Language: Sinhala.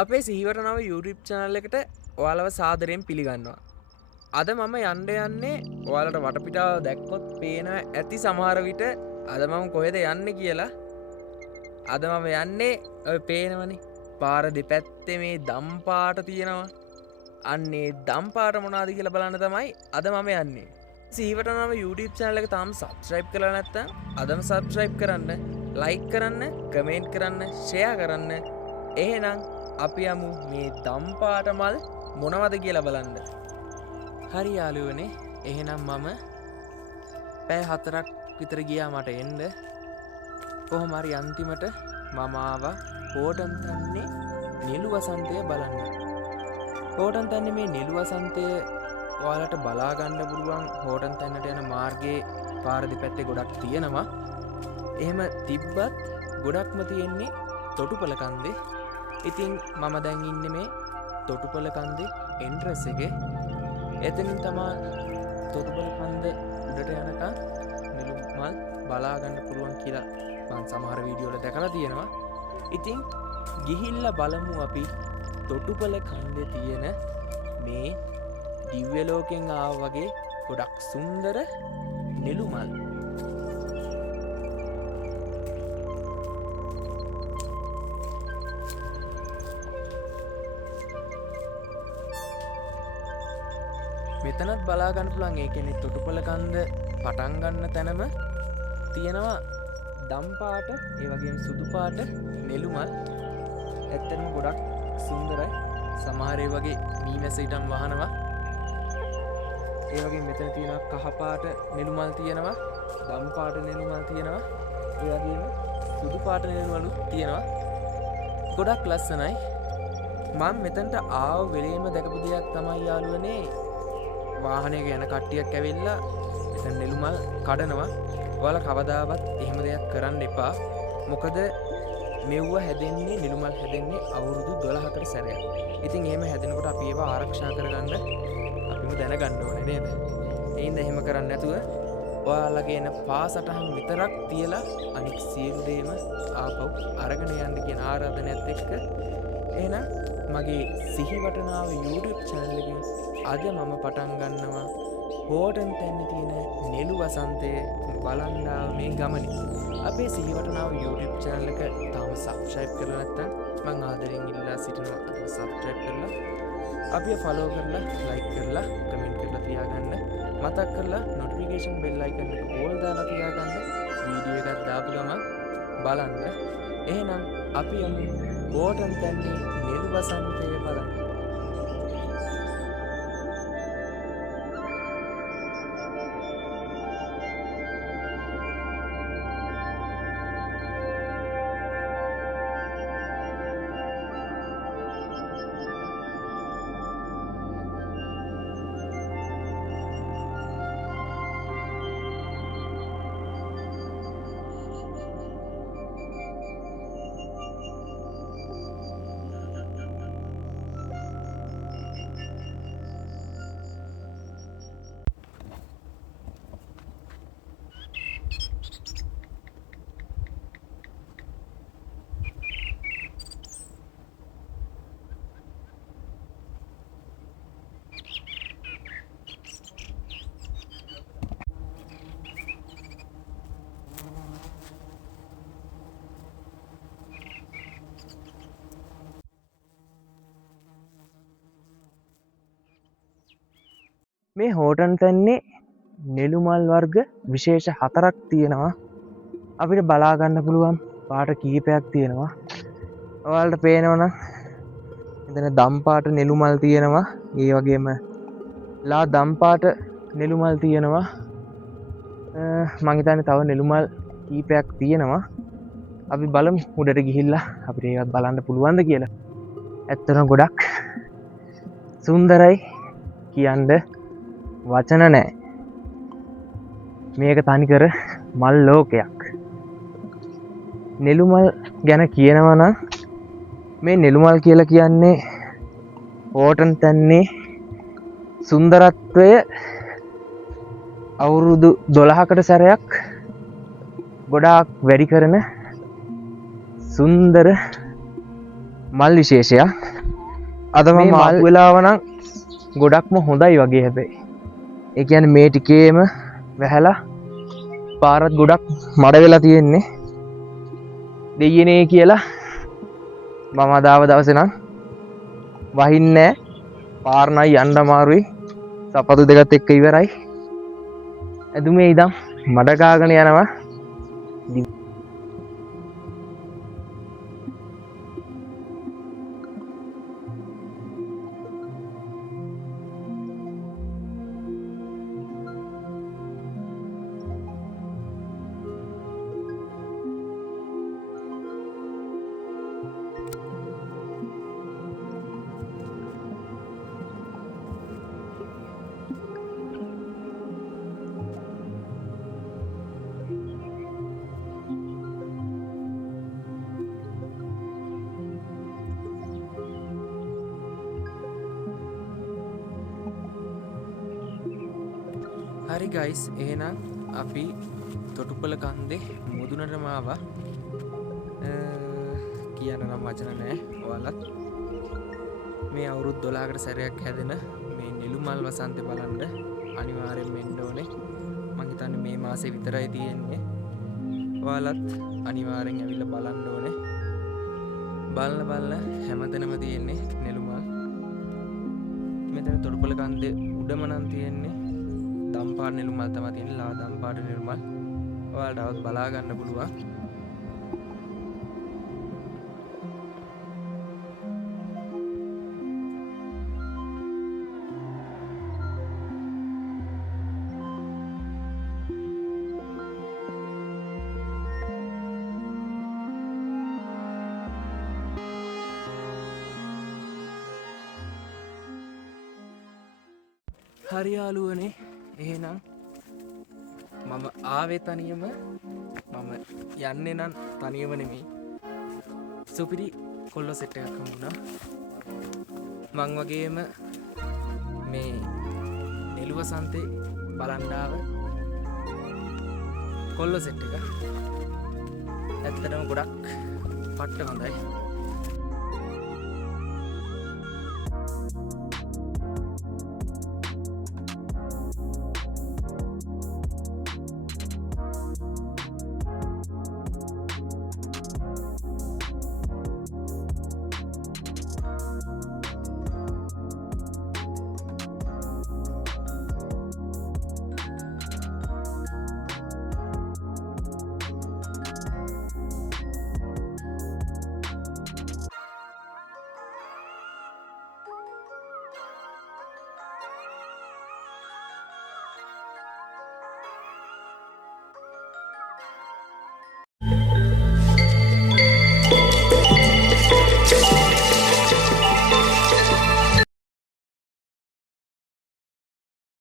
අපේ සිහිවටනාව YouTube channel එකට ඔයාලව සාදරයෙන් පිළිගන්නවා. අද මම යන්නේ ඔයාලට වටපිටාව දැක්කොත් පේන ඇති සමහර විට අද මම කොහෙද යන්නේ කියලා. අද මම යන්නේ ඔය පේනවනේ පාර දෙපැත්තේ මේ දම් පාට තියෙනවා. අන්නේ දම් පාට මොනවද කියලා බලන්න තමයි අද මම යන්නේ. සිහිවටනාව YouTube channel එක තාම subscribe කරලා නැත්නම් අදම subscribe කරන්න, like කරන්න, comment කරන්න, share කරන්න. එහෙනම් අපි යමු මේ දම් පාට මල් මොනවද කියලා බලන්න. හරි යාළුවනේ, එහෙනම් මම පැය 4ක් විතර ගියා මට එන්න. කොහොම හරි අන්තිමට මම ආවා හෝටන් තන්නේ නිලු වසන්තය බලන්න. හෝටන් තන්නේ මේ නිලු වසන්තය ඔයාලට බලා ගන්න පුළුවන් හෝටන් තැන්නට යන මාර්ගයේ පාර දෙපැත්තේ ගොඩක් තියෙනවා. එහෙම තිබ්බත් ගොඩක්ම තියෙන්නේ තොටුපළ කන්දේ. ඉතින් මම දැන් ඉන්නේ මේ තොටුපළ කන්දේ එන්ට්‍රස් එකේ. එතනින් තමයි තොටුපළ කන්ද උඩට යනකම් නිලු මල් බලා ගන්න පුළුවන් කියලා මම සමහර වීඩියෝ වල දැකලා තියෙනවා. ඉතින් ගිහිල්ලා බලමු අපි තොටුපළ කන්දේ තියෙන මේ දිව්‍ය ලෝකෙන් ආවා වගේ ගොඩක් සුන්දර නිලු මල්. මෙතනත් බලා ගන්න පුළුවන්. ඒ කියන්නේ තොටුපළ කන්ද පටන් ගන්න තැනම තියෙනවා දම් පාට, ඒ වගේම සුදු පාට නිලු මල්. ඇත්තටම ගොඩක් සුන්දරයි. සමහර ඒ වගේ මීමැස්ස ඊටම් වහනවා. ඒ වගේ මෙතන තියෙනවා කහ පාට නිලු මල් තියෙනවා, දම් පාට නිලු මල් තියෙනවා, ඒ වගේම සුදු පාට නිලු මලු තියෙනවා. ගොඩක් ලස්සනයි. මම මෙතනට ආව වෙලේම දැකපු දෙයක් තමයි යාළුවනේ, වාහනයක යන කට්ටියක් ඇවිල්ලා මෙතන නිලු මල් කඩනවා. ඔයාලා කවදාවත් එහෙම දෙයක් කරන්න එපා. මොකද මෙව්ව හැදෙන්නේ, නිලු මල් හැදෙන්නේ අවුරුදු 12කට සැරයක්. ඉතින් එහෙම හැදෙනකොට අපි ඒවා ආරක්ෂා කරගන්න අපිම දැනගන්න ඕනේ නේද? ඒ හින්දා එහෙම කරන්නේ නැතුව ඔයාලගේ එන පාසටහන් විතරක් තියලා අනික් සියලු දේම ආපහු අරගෙන යන්න කියන ආරාධනයත් එක්ක එහෙනම් මගේ සිහිවටනාව YouTube channel එකෙන් අද මම පටන් ගන්නවා හෝටන් තැන්නේ තියෙන නිලු වසන්තය බලන්න මේ ගමනේ. අපේ සිහිවටනාව YouTube channel එක තාම subscribe කරලා නැත්නම් මම ආදරෙන් ඉල්ලා සිටිනවා subscribe කරලා, අපිව follow කරලා, like කරලා, comment කරලා තියාගන්න. මතක් කරලා notification bell icon එක all දාලා තියාගන්න. වීඩියෝ එකක් දාපු ගමන් බලන්න. එහෙනම් අපි යමු හෝටන් තැන්නේ නිලු වසන්තය බලන්න. මේ හෝටන් තැන්නේ නිලු මල් වර්ග විශේෂ 4ක් තියෙනවා. අපිට බලා ගන්න පුළුවන් පාට කීපයක් තියෙනවා. ඔයාලට පේනවනම් එතන දම් පාට නිලු මල් තියෙනවා. ඒ වගේම ලා දම් පාට නිලු මල් තියෙනවා. මං හිතන්නේ තව නිලු මල් කීපයක් තියෙනවා. අපි බලමු උඩට ගිහිල්ලා අපිට ඒවත් බලන්න පුළුවන්ද කියලා. ඇත්තටම ගොඩක් සුන්දරයි කියන්න වචන නෑ. මේක තනිකර මල් ලෝකයක්. නිලු මල් ගැන කියනවා නම් මේ නිලු මල් කියලා කියන්නේ හෝටන් තැන්නේ සුන්දරත්වය අවුරුදු 12කට සැරයක් ගොඩාක් වැඩි කරන සුන්දර මල් විශේෂයක්. අද මම ආපු වෙලාව නම් ගොඩක්ම හොඳයි වගේ හැබැයි. ඒ කියන්නේ මේ ටිකේම වැහැලා පාරත් ගොඩක් මඩ වෙලා තියෙන්නේ. දෙයියනේ කියලා මම අදාව දවසේ නම් වහින්නේ නැහැ. පාර නයි යන්න අමාරුයි. සපතු දෙකත් එක්ක ඉවරයි. ඇදුමේ ඉඳන් මඩ කාගෙන යනවා. හරි ගයිස්, එහෙනම් අපි තොටුපොළ කන්දේ මුදුනටම ආවා. කියන්න නම් වචන නැහැ. ඔයාලත් මේ අවුරුදු 12කට සැරයක් හැදෙන මේ නිලුමල් වසන්තේ බලන්න අනිවාර්යෙන්ම එන්න ඕනේ. මං හිතන්නේ මේ මාසේ විතරයි තියෙන්නේ. ඔයාලත් අනිවාර්යෙන් ඇවිල්ලා බලන්න ඕනේ. බලන හැමතැනම තියෙන්නේ නිලුමල්. මෙතන තොටුපොළ කන්දේ උඩම නම් තියෙන්නේ දම්පාට නිලුමල් තමයි තියෙන්නේ. ලා දම්පාට නිලුමල්. ඔයාලට આવත් බලා ගන්න පුළුවන්. හරි යාළුවනේ, එහෙනම් මම ආවේ තනියම. මම යන්නේ නම් තනියම නෙමෙයි. සුපිරි කොල්ලෝ සෙට් එකක් හම්බුණා. මං වගේම මේ නෙළුව සන්තේ බලන්න ආව කොල්ලෝ සෙට් එක. ඇත්තටම ගොඩක් පට්ට හොඳයි.